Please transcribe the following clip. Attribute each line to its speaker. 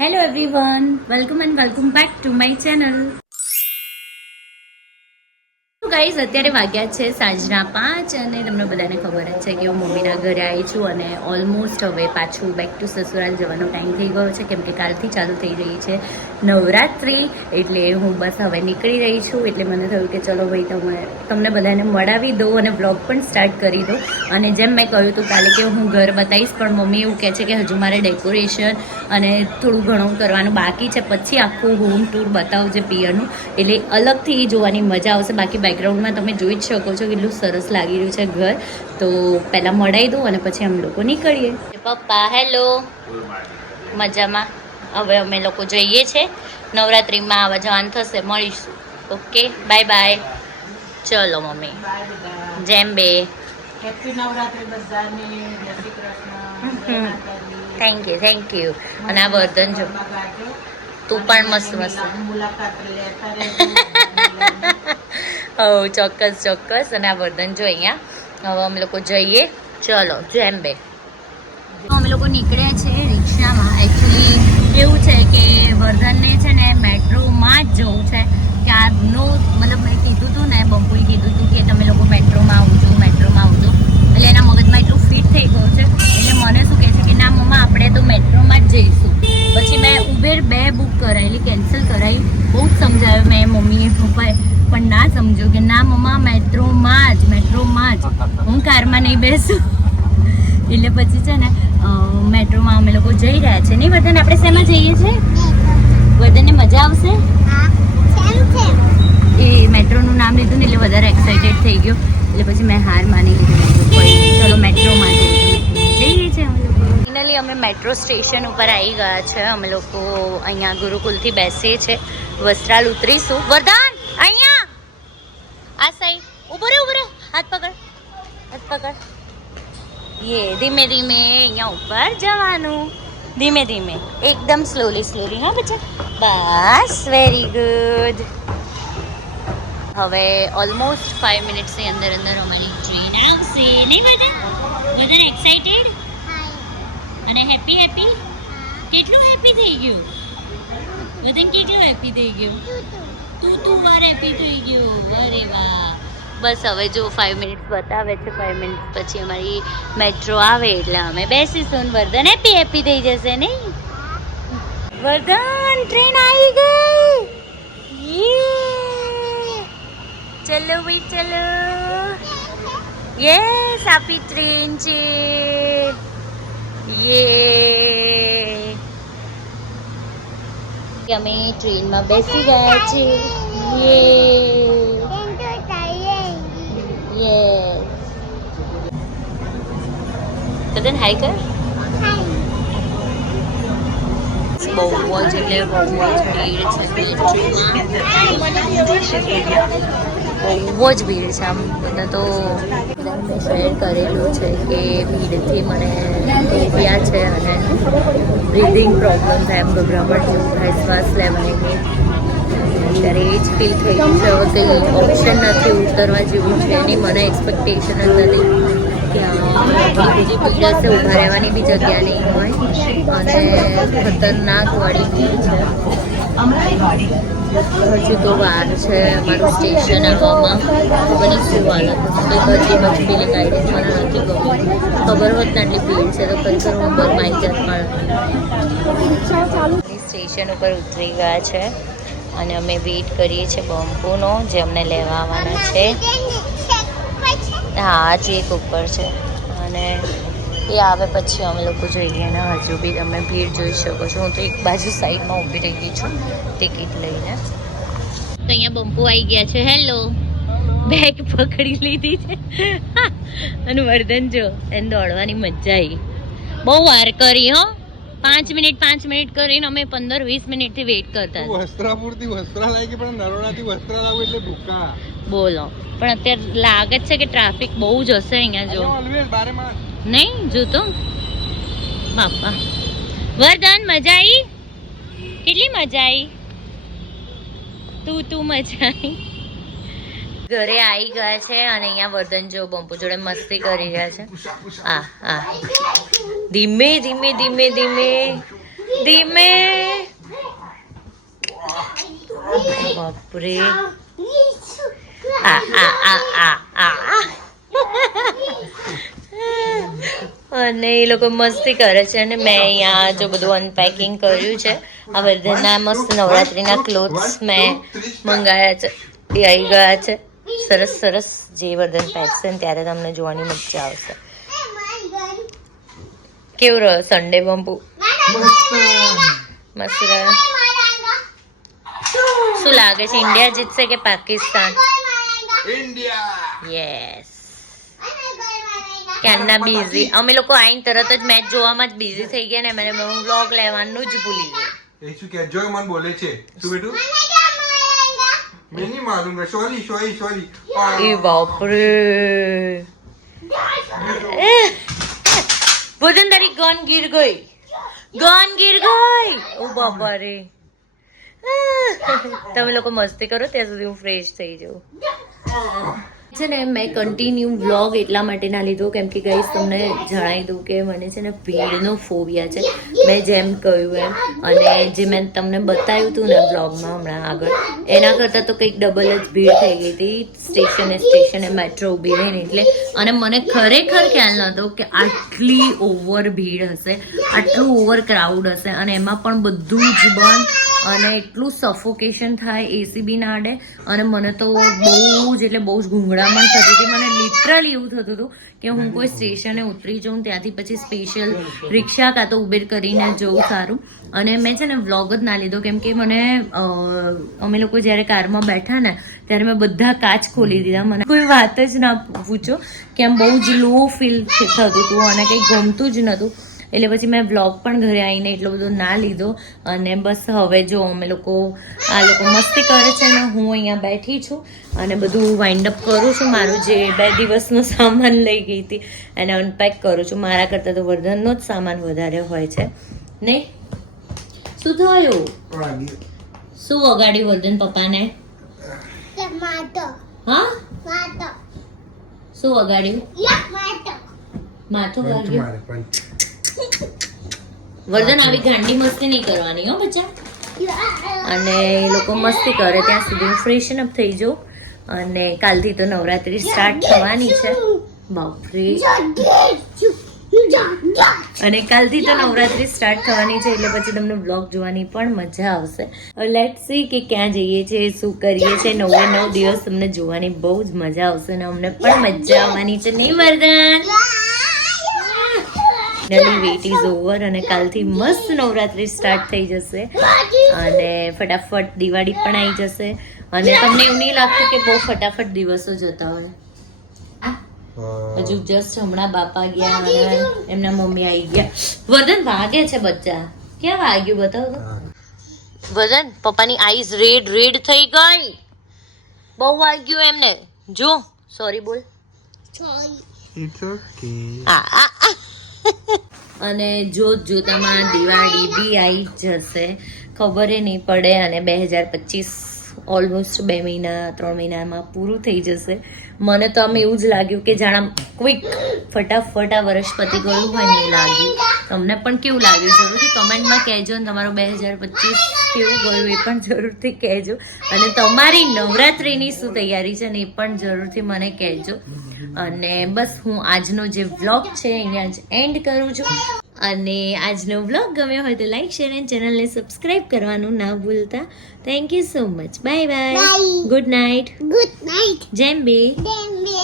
Speaker 1: Hello everyone, welcome and welcome back to my channel. Guys અત્યારે વાગ્યા છે સાંજના પાંચ અને તમને બધાને ખબર જ છે કે હું મમ્મીના ઘરે આવી છું અને ઓલમોસ્ટ હવે પાછું બેક ટુ સસુરાલ જવાનો ટાઈમ થઈ ગયો છે કેમ કે કાલથી ચાલુ થઈ રહી છે નવરાત્રિ એટલે હું બસ હવે નીકળી રહી છું એટલે મને થયું કે ચલો ભાઈ તમે તમને બધાને મળાવી દઉં અને બ્લોગ પણ સ્ટાર્ટ કરી દઉં અને જેમ મેં કહ્યું હતું કાલે કે હું ઘર બતાવીશ પણ મમ્મી એવું કહે છે કે હજુ મારે ડેકોરેશન અને થોડું ઘણું કરવાનું બાકી છે પછી આખું હોમ ટૂર બતાવજે પિયરનું એટલે અલગથી જોવાની મજા આવશે બાકી બેકગ્રાઉન્ડ બેકગ્રાઉન્ડમાં તમે જોઈ જ શકો છો કેટલું સરસ લાગી રહ્યું છે ઘર તો પહેલાં મળાઈ દઉં અને પછી અમે લોકો નીકળીએ પપ્પા હેલો મજામાં હવે અમે લોકો જઈએ છે નવરાત્રિમાં આવવા જવાનું થશે મળીશું ઓકે બાય બાય ચલો મમ્મી જેમ બે થેન્ક યુ થેન્ક યુ અને આ વર્ધન જો તું પણ મસ્ત મસ્ત
Speaker 2: મુલાકાત લેતા
Speaker 1: ચોક્કસ ચોક્કસ અને આ વર્ધન જો અહીંયા હવે અમે લોકો જઈએ ચલો જેમ બે અમે લોકો નીકળ્યા છે રિક્ષામાં એકચ્યુઅલી એવું છે કે વર્ધનને છે ને મેટ્રોમાં જ જવું છે ક્યારનો મતલબ મેં કીધું હતું ને બમ્પુએ કીધું હતું કે તમે લોકો મેટ્રોમાં આવજો મેટ્રોમાં આવજો એટલે એના મગજમાં એટલું ફિટ થઈ ગયું છે એટલે મને શું સમજો કે ના મમ્મા મેટ્રોમાં જ મેટ્રોમાં જ હું કારમાં નહીં બેસું એટલે પછી છે ને મેટ્રોમાં અમે લોકો જઈ રહ્યા છે નહીં બધાને આપણે શેમાં જઈએ છીએ બધાને મજા આવશે એ મેટ્રોનું નામ લીધું ને એટલે વધારે એક્સાઇટેડ થઈ ગયો એટલે પછી મેં હાર માની લીધી ચલો મેટ્રોમાં જઈએ છીએ અમે અમે મેટ્રો સ્ટેશન ઉપર આવી ગયા છે અમે લોકો અહીંયા ગુરુકુલથી બેસીએ છીએ વસ્ત્રાલ ઉતરીશું વરદાન છીએ ધીમે ધીમે અહીંયા ઉપર જવાનું ધીમે ધીમે એકદમ સ્લોલી સ્લોલી હા બચ્ચા બસ વેરી ગુડ હવે ઓલમોસ્ટ ફાઈવ મિનિટ્સની અંદર અંદર અમારી ટ્રેન આવશે નહીં બધા બધા એક્સાઇટેડ અને હેપી હેપી કેટલું હેપી થઈ ગયું બધાને કેટલું હેપી થઈ ગયું તું તું વાર હેપી થઈ ગયું અરે વાહ બસ હવે જો ફાઇવ મિનિટ્સ બતાવે છે ફાઇવ મિનિટ પછી અમારી મેટ્રો આવે એટલે અમે બેસીશું વર્ધન હેપી હેપી થઈ જશે નહીં વર્ધન ટ્રેન આવી ગઈ ચલો ભાઈ ચલો યસ આપી ટ્રેન છે યે અમે ટ્રેનમાં બેસી ગયા છીએ યે ગગન હાઈ કર બહુ જ એટલે બહુ ભીડ છે બહુ જ ભીડ છે આમ બધા તો મેં શેર કરેલું છે કે ભીડથી મને ગયા છે અને બ્રિધિંગ પ્રોબ્લેમ થાય એમ ગભરામણ જેવું થાય શ્વાસ લેવાની અત્યારે એ જ ફીલ થઈ ગયું છે હવે કંઈ ઓપ્શન નથી ઉતરવા જેવું છે એની મને એક્સપેક્ટેશન જ નથી કે બીજી પ્લેસે ઊભા રહેવાની બી જગ્યા નહીં હોય અને ખતરનાક વાળી ભીડ હજુ તો વાર છે અમારું સ્ટેશન આવવામાં બની શું હાલત એક હજી પછી પેલી ગાઈડન્સ મને નથી ગમતી ખબર હોત ને આટલી ભીડ છે તો ખરેખર હું બર મારી જાત પણ સ્ટેશન ઉપર ઉતરી ગયા છે અને અમે વેઇટ કરીએ છીએ બમ્પુનો જે અમને લેવા આવવાના છે હા જે એક ઉપર છે અને એ આવે પછી અમે લોકો જઈએ અને હજુ બી તમે ભીડ જોઈ શકો છો હું તો એક બાજુ સાઈડમાં ઊભી રહી ગઈ છું ટિકિટ લઈને તો અહીંયા બંપુ આવી ગયા છે હેલો બેગ પકડી લીધી છે અને વર્ધન જો એને દોડવાની મજા આવી બહુ વાર કરી હો પાંચ મિનિટ પાંચ મિનિટ કરીને અમે પંદર વીસ મિનિટથી વેટ કરતા
Speaker 3: વસ્ત્રાપુરથી વસ્ત્રા લાવી કે પણ નરોડાથી વસ્ત્રા લાવું એટલે ભૂકા
Speaker 1: બોલો પણ અત્યારે લાગે છે કે ટ્રાફિક બહુ જ હશે અહીંયા જો નહીં જોતો બાપા વરદાન મજા આવી કેટલી મજા આવી તું તું મજા આવી ઘરે આવી ગયા છે અને અહીંયા વર્ધન જો બંપુ જોડે મસ્તી કરી રહ્યા છે હા હા ધીમે ધીમે ધીમે ધીમે ધીમે બાપરે આ આ આ આ આ અને એ લોકો મસ્તી કરે છે અને મેં અહીંયા જો બધું અનપેકિંગ કર્યું છે આ વર્ધનના મસ્ત નવરાત્રિના ક્લોથ્સ મેં મંગાવ્યા છે એ આવી ગયા છે સરસ સરસ જે વર્ધન પહેરશે ને ત્યારે તમને જોવાની મજા આવશે કેવું રહ્યો સન્ડે બંપુ મસ્ત રહ્યો શું લાગે છે ઇન્ડિયા જીતશે કે પાકિસ્તાન યસ ક્યારના બિઝી અમે લોકો આઈને તરત જ મેચ જોવામાં જ બિઝી થઈ ગયા ને મને હું બ્લોગ લેવાનું જ ભૂલી ગયું
Speaker 3: એ શું કે જોય મન બોલે છે શું બેટું मैं नहीं मारूंगा सॉरी सॉरी सॉरी
Speaker 1: ए बाप ભોજન તારી ગન ગીર ગઈ ગન ગીર ગઈ ઓ બાપા રે તમે લોકો મસ્તી કરો ત્યાં સુધી હું ફ્રેશ થઈ જાઉં છે ને મેં કન્ટિન્યુ વ્લોગ એટલા માટે ના લીધો કેમ કે ગઈશ તમને જણાવી દઉં કે મને છે ને ભીડનો ફોવિયા છે મેં જેમ કહ્યું એમ અને જે મેં તમને બતાવ્યું હતું ને વ્લોગમાં હમણાં આગળ એના કરતાં તો કંઈક ડબલ જ ભીડ થઈ ગઈ હતી સ્ટેશને સ્ટેશને મેટ્રો ઊભી રહીને એટલે અને મને ખરેખર ખ્યાલ નહોતો કે આટલી ઓવર ભીડ હશે આટલું ઓવર ક્રાઉડ હશે અને એમાં પણ બધું જ બંધ અને એટલું સફોકેશન થાય એસીબી ના આડે અને મને તો બહુ જ એટલે બહુ જ ગૂંગળામણ થતી હતી મને લિટરલી એવું થતું હતું કે હું કોઈ સ્ટેશને ઉતરી જાઉં ત્યાંથી પછી સ્પેશિયલ રિક્ષા કાં તો ઉબેર કરીને જવું સારું અને મેં છે ને વ્લોગ જ ના લીધો કેમ કે મને અમે લોકો જ્યારે કારમાં બેઠા ને ત્યારે મેં બધા કાચ ખોલી દીધા મને કોઈ વાત જ ના પૂછો કે આમ બહુ જ લો ફીલ થતું હતું અને કંઈ ગમતું જ નહોતું એટલે પછી મેં બ્લોગ પણ ઘરે આવીને એટલો બધો ના લીધો અને બસ હવે જો અમે લોકો આ લોકો મસ્તી કરે છે અને હું અહીંયા બેઠી છું અને બધું વાઇન્ડ અપ કરું છું મારું જે બે દિવસનો સામાન લઈ ગઈ હતી એને અનપેક કરું છું મારા કરતાં તો વર્ધનનો જ સામાન વધારે હોય છે ને શું થયું શું વગાડ્યું વર્ધન પપ્પાને હા શું વગાડ્યું માથું વાગ્યું વર્ધન આવી ગાંડી મસ્તી નહીં કરવાની હો બચ્ચા અને એ લોકો મસ્તી કરે ત્યાં સુધી હું ફ્રેશન અપ થઈ જાઉં અને કાલથી તો નવરાત્રી સ્ટાર્ટ થવાની છે બાપરે અને કાલથી તો નવરાત્રી સ્ટાર્ટ થવાની છે એટલે પછી તમને બ્લોગ જોવાની પણ મજા આવશે લેટ સી કે ક્યાં જઈએ છીએ શું કરીએ છીએ નવે નવ દિવસ તમને જોવાની બહુ જ મજા આવશે અને અમને પણ મજા આવવાની છે નહીં Vardhan finally wait is over અને કાલથી મસ્ત નવરાત્રિ સ્ટાર્ટ થઈ જશે અને ફટાફટ દિવાળી પણ આવી જશે અને તમને એવું નહીં લાગતું કે બહુ ફટાફટ દિવસો જતા હોય હજુ જસ્ટ હમણાં બાપા ગયા એમના મમ્મી આવી ગયા વદન વાગે છે બચ્ચા ક્યાં વાગ્યું બતાવો વદન પપ્પાની આઈઝ રેડ રેડ થઈ ગઈ બહુ વાગ્યું એમને જો સોરી બોલ સોરી
Speaker 3: ઇટ્સ ઓકે
Speaker 1: આ અને જોત જોતામાં દિવાળી બી આવી જશે ખબર નહીં પડે અને બે હજાર પચીસ ઓલમોસ્ટ બે મહિના ત્રણ મહિનામાં પૂરું થઈ જશે મને તો આમ એવું જ લાગ્યું કે જાણે ક્વિક ફટાફટ આ વર્ષ પતી ગયું હોય એવું લાગ્યું તમને પણ કેવું લાગ્યું જરૂરથી કમેન્ટમાં કહેજો અને તમારો બે હજાર પચીસ કેવું ગયું એ પણ જરૂરથી કહેજો અને તમારી નવરાત્રિની શું તૈયારી છે ને એ પણ જરૂરથી મને કહેજો અને બસ હું આજનો જે વ્લોગ છે અહીંયા જ એન્ડ કરું છું અને આજનો બ્લોગ ગમ્યો હોય તો લાઈક શેર એન્ડ ચેનલને સબસ્ક્રાઈબ કરવાનું ના ભૂલતા thank you so much bye bye good night
Speaker 4: good night
Speaker 1: જેમ બે
Speaker 4: જેમ બે